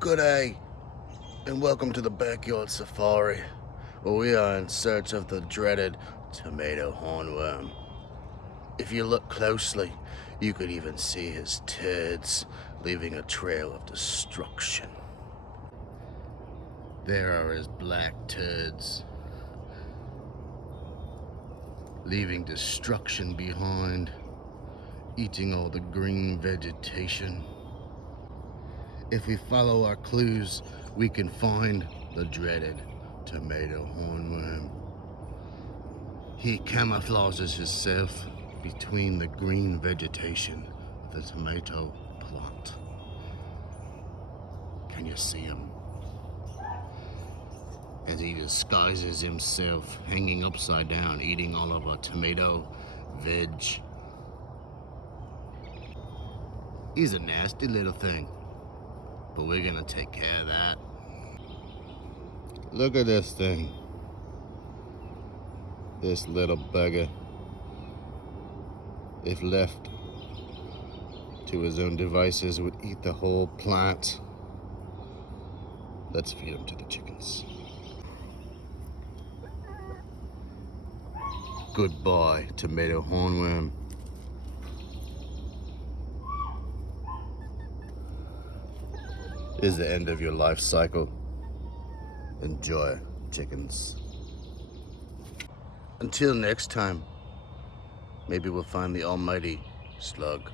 Good day, and welcome to the backyard safari, where we are in search of the dreaded tomato hornworm. If you look closely, you could even see his turds, leaving a trail of destruction. There are his black turds, leaving destruction behind, eating all the green vegetation. If we follow our clues, we can find the dreaded tomato hornworm. He camouflages himself between the green vegetation of the tomato plant. Can you see him? As he disguises himself, hanging upside down, eating all of our tomato veg. He's a nasty little thing, but we're gonna take care of that. Look at this thing. This little bugger, if left to his own devices, would eat the whole plant. Let's feed him to the chickens. Goodbye, tomato hornworm. This is the end of your life cycle. Enjoy, chickens. Until next time, maybe we'll find the almighty slug.